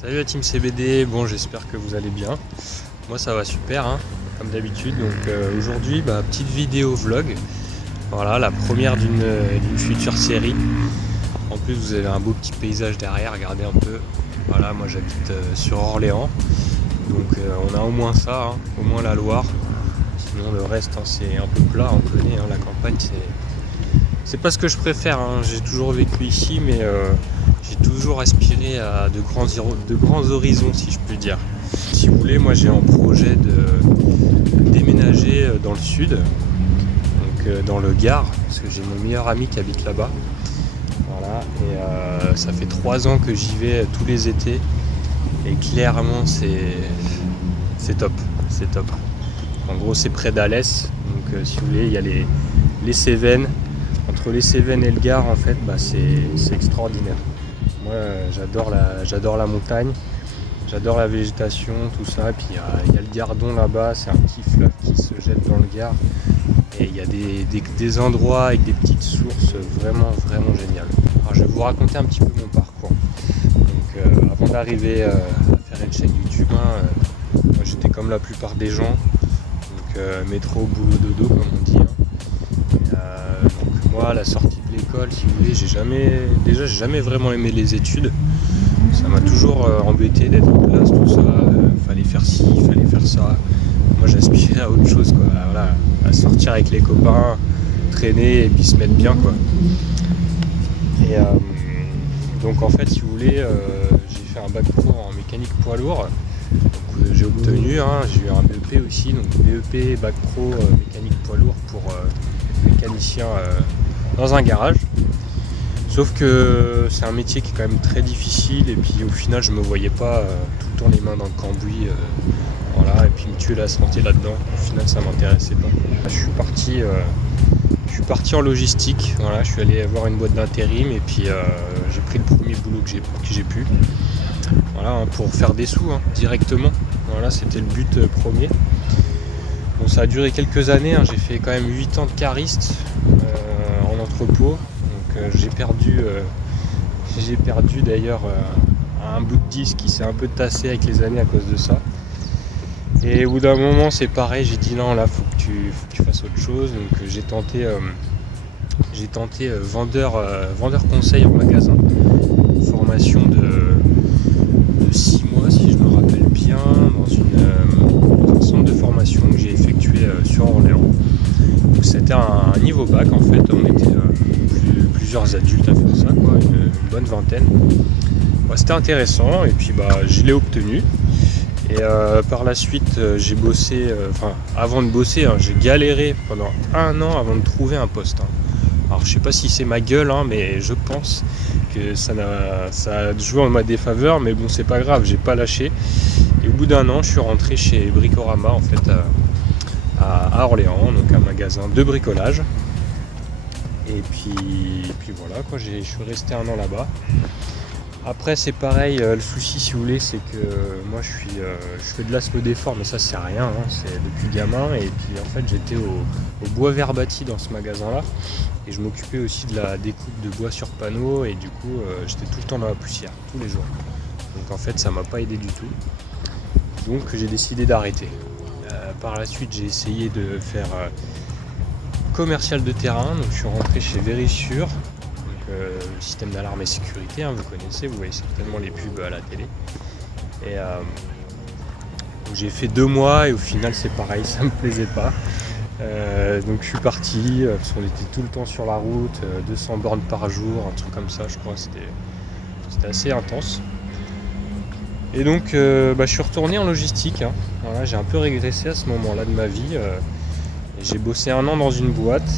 Salut la team CBD, bon j'espère que vous allez bien. Moi ça va super hein, comme d'habitude. Donc aujourd'hui petite vidéo vlog. Voilà, la première d'une future série. En plus vous avez un beau petit paysage derrière, regardez un peu. Voilà, moi j'habite sur Orléans. Donc on a au moins ça, hein, au moins la Loire. Sinon le reste c'est un peu plat, on connaît, hein, la campagne c'est pas ce que je préfère, hein. J'ai toujours vécu ici mais j'ai toujours aspiré à de grands horizons si je puis dire. Si vous voulez, moi j'ai un projet de déménager dans le sud, donc dans le Gard, parce que j'ai mon meilleur ami qui habite là-bas. Voilà, et ça fait 3 ans que j'y vais tous les étés et clairement c'est top, c'est top. En gros c'est près d'Alès, donc si vous voulez il y a les Cévennes. Entre les Cévennes et le Gard en fait c'est extraordinaire. Moi j'adore la montagne, j'adore la végétation, tout ça. Et puis il y a le Gardon là-bas, c'est un petit fleuve qui se jette dans le Gard. Et il y a des endroits avec des petites sources vraiment géniales. Alors je vais vous raconter un petit peu mon parcours. Donc avant d'arriver à faire une chaîne YouTube, moi j'étais comme la plupart des gens. Donc métro, boulot, dodo comme on dit. Donc moi à la sortie de l'école, si vous voulez, j'ai jamais vraiment aimé les études. Ça m'a toujours embêté d'être en classe, tout ça. Fallait faire ci, fallait faire ça. Moi j'aspirais à autre chose, quoi. Voilà, à sortir avec les copains, traîner et puis se mettre bien, quoi. Et donc en fait, si vous voulez, j'ai fait un bac pro en mécanique poids lourd. Donc j'ai obtenu, hein, j'ai eu un BEP aussi, donc BEP, bac pro, mécanique poids lourd pour mécanicien dans un garage. Sauf que c'est un métier qui est quand même très difficile et puis au final je me voyais pas tout le temps les mains dans le cambouis, voilà, et puis me tuer la santé là-dedans. Au final ça m'intéressait pas. Je suis parti en logistique, voilà, je suis allé voir une boîte d'intérim et puis j'ai pris le premier boulot que j'ai pu. Voilà, hein, pour faire des sous hein, directement. Voilà, c'était le but premier. Bon, ça a duré quelques années, hein, j'ai fait quand même 8 ans de cariste en entrepôt. J'ai perdu d'ailleurs un bout de disque qui s'est un peu tassé avec les années à cause de ça. Et au bout d'un moment c'est pareil, j'ai dit non là faut que tu fasses autre chose. Donc j'ai tenté vendeur conseil en magasin. Une formation de 6 mois si je me rappelle bien dans un centre de formation que j'ai effectué sur Orléans. Donc c'était un niveau bac en fait, on était plusieurs adultes à faire ça, quoi, une bonne vingtaine. Ouais, c'était intéressant et puis je l'ai obtenu. Et par la suite j'ai bossé, avant de bosser, hein, j'ai galéré pendant 1 an avant de trouver un poste. Hein. Alors je sais pas si c'est ma gueule, hein, mais je pense que ça a joué en ma défaveur, mais bon c'est pas grave, j'ai pas lâché. Et au bout d'1 an je suis rentré chez Bricorama en fait à Orléans, donc un magasin de bricolage. Et puis voilà quoi, je suis resté 1 an là-bas. Après c'est pareil, le souci si vous voulez c'est que moi je fais de l'assaut d'effort, mais ça c'est rien, hein, c'est depuis gamin. Et puis en fait j'étais au bois vert bâti dans ce magasin là. Et je m'occupais aussi de la découpe de bois sur panneau. Et du coup j'étais tout le temps dans la poussière, tous les jours. Donc en fait ça m'a pas aidé du tout. Donc j'ai décidé d'arrêter. Par la suite j'ai essayé de faire commercial de terrain, donc je suis rentré chez Verisure, le système d'alarme et sécurité, hein, vous connaissez, vous voyez certainement les pubs à la télé. Et j'ai fait 2 mois et au final c'est pareil, ça me plaisait pas. Donc je suis parti, parce qu'on était tout le temps sur la route, 200 bornes par jour, un truc comme ça je crois, c'était assez intense. Et donc je suis retourné en logistique, hein. Voilà, j'ai un peu régressé à ce moment-là de ma vie. J'ai bossé 1 an dans une boîte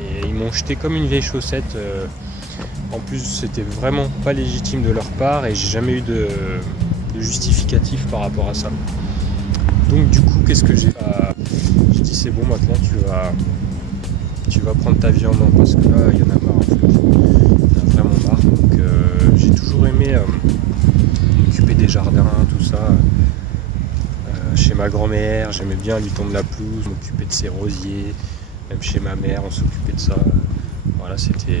et ils m'ont jeté comme une vieille chaussette. En plus c'était vraiment pas légitime de leur part et j'ai jamais eu de justificatif par rapport à ça. Donc du coup qu'est-ce que j'ai fait ? J'ai dit c'est bon, maintenant tu vas prendre ta vie en main parce que là il y en a marre en fait. Il y en a vraiment marre. Donc j'ai toujours aimé m'occuper des jardins, tout ça. Chez ma grand-mère, j'aimais bien lui tondre la pelouse, m'occuper de ses rosiers. Même chez ma mère, on s'occupait de ça. Voilà, c'était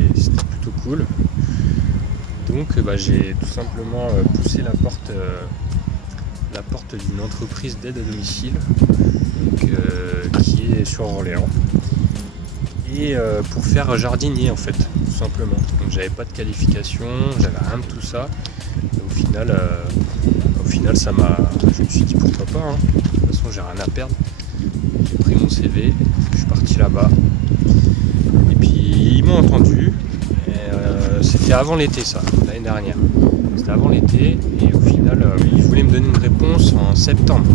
plutôt cool. donc j'ai tout simplement poussé la porte d'une entreprise d'aide à domicile donc, qui est sur Orléans, et pour faire jardinier en fait, tout simplement. Donc j'avais pas de qualification, j'avais rien de tout ça, et au final je me suis dit pourquoi pas, hein. De toute façon j'ai rien à perdre. J'ai pris mon CV, je suis parti là-bas, et puis ils m'ont entendu. C'était avant l'été, ça, l'année dernière. C'était avant l'été, et au final ils voulaient me donner une réponse en septembre.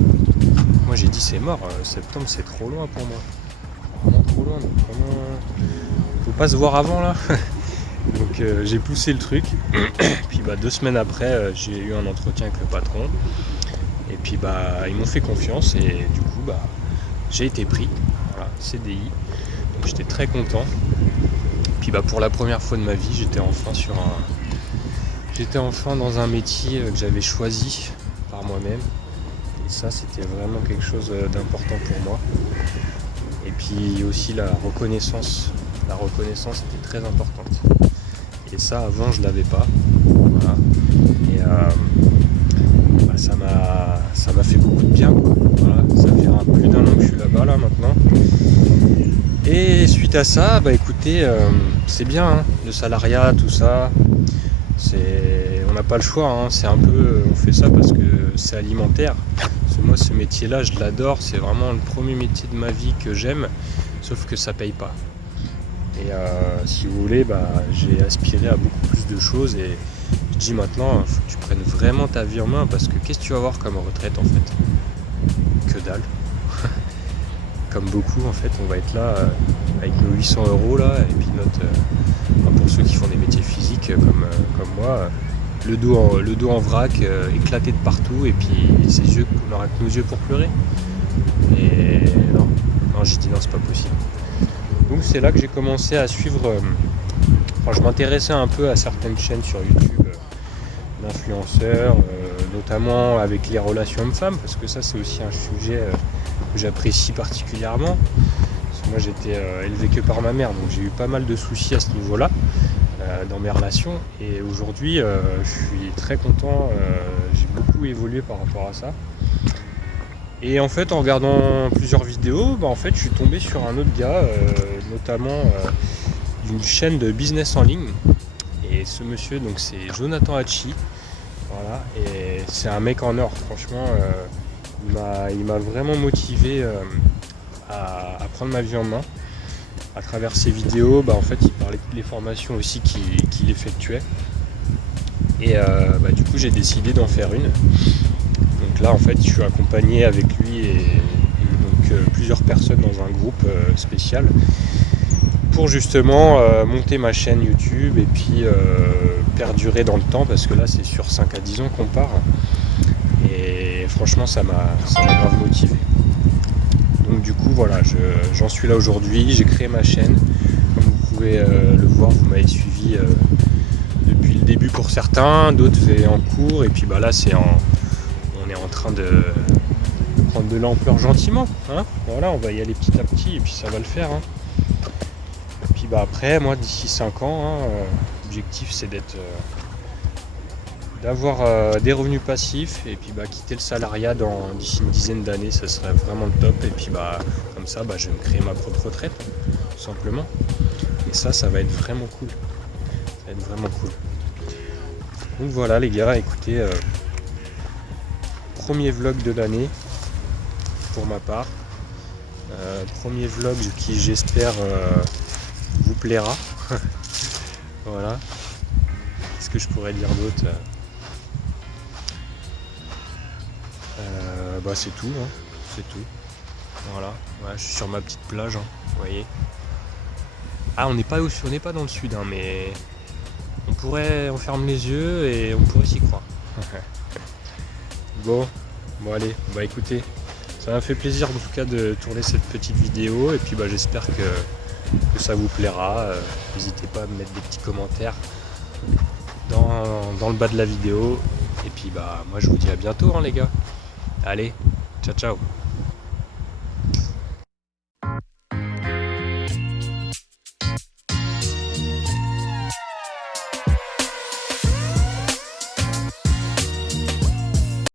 Moi j'ai dit c'est mort, septembre c'est trop loin pour moi. Vraiment trop loin, donc vraiment faut pas se voir avant là. Donc j'ai poussé le truc. Puis 2 semaines après j'ai eu un entretien avec le patron. Et puis ils m'ont fait confiance, et du coup j'ai été pris. Voilà, CDI. Donc j'étais très content. Puis pour la première fois de ma vie, j'étais enfin dans un métier que j'avais choisi par moi-même. Et ça, c'était vraiment quelque chose d'important pour moi. Et puis aussi la reconnaissance. La reconnaissance était très importante. Et ça, avant, je l'avais pas. Voilà. Et ça m'a fait beaucoup de bien, quoi. Voilà. Ça fait plus d'1 an que je suis là-bas là maintenant. Et suite à ça, écoutez, c'est bien, hein, le salariat, tout ça. On n'a pas le choix, hein. C'est un peu, on fait ça parce que c'est alimentaire. Parce que moi, ce métier-là, je l'adore. C'est vraiment le premier métier de ma vie que j'aime, sauf que ça paye pas. Et si vous voulez, j'ai aspiré à beaucoup plus de choses, et je dis maintenant, il faut que tu prennes vraiment ta vie en main, parce que qu'est-ce que tu vas avoir comme retraite en fait? Que dalle. Comme beaucoup en fait, on va être là avec nos 800 € là, et puis pour ceux qui font des métiers physiques comme moi, le dos en vrac, éclaté de partout, et puis ses yeux, on n'aura que nos yeux pour pleurer. Et non, j'ai dit non, c'est pas possible. Donc c'est là que j'ai commencé à suivre, je m'intéressais un peu à certaines chaînes sur YouTube d'influenceurs, notamment avec les relations hommes-femmes, parce que ça c'est aussi un sujet que j'apprécie particulièrement. Parce que moi j'étais élevé que par ma mère, donc j'ai eu pas mal de soucis à ce niveau-là dans mes relations, et aujourd'hui je suis très content, j'ai beaucoup évolué par rapport à ça. Et en fait, en regardant plusieurs vidéos, en fait, je suis tombé sur un autre gars, notamment d'une chaîne de business en ligne. Et ce monsieur, donc c'est Jonathan Hachi. Voilà, et c'est un mec en or. Franchement, il m'a vraiment motivé à prendre ma vie en main. À travers ses vidéos, en fait, il parlait de toutes les formations aussi qu'il effectuait. Et du coup, j'ai décidé d'en faire une. Donc là en fait je suis accompagné avec lui et donc plusieurs personnes dans un groupe spécial pour justement monter ma chaîne YouTube, et puis perdurer dans le temps, parce que là c'est sur 5 à 10 ans qu'on part, et franchement ça m'a grave motivé. Donc du coup voilà, j'en suis là aujourd'hui, j'ai créé ma chaîne, comme vous pouvez le voir, vous m'avez suivi depuis le début pour certains, d'autres c'est en cours, et puis là on est en train de prendre de l'ampleur gentiment, hein. Voilà, on va y aller petit à petit, et puis ça va le faire, hein. Et puis après, moi d'ici 5 ans, l'objectif c'est d'avoir des revenus passifs, et puis quitter le salariat d'ici une dizaine d'années, ça serait vraiment le top. Et puis comme ça, je vais me créer ma propre retraite, tout simplement. Et ça va être vraiment cool. Ça va être vraiment cool. Donc voilà les gars, écoutez, premier vlog de l'année pour ma part, premier vlog qui j'espère vous plaira. Voilà, qu'est-ce que je pourrais dire d'autre? C'est tout, hein. C'est tout. Voilà, je suis sur ma petite plage, hein, vous voyez. On n'est pas dans le sud, hein, mais on ferme les yeux et on pourrait s'y croire. Bon allez, écoutez, ça m'a fait plaisir en tout cas de tourner cette petite vidéo, et puis j'espère que ça vous plaira. N'hésitez pas à me mettre des petits commentaires dans le bas de la vidéo, et puis moi je vous dis à bientôt, hein, les gars. Allez, ciao ciao.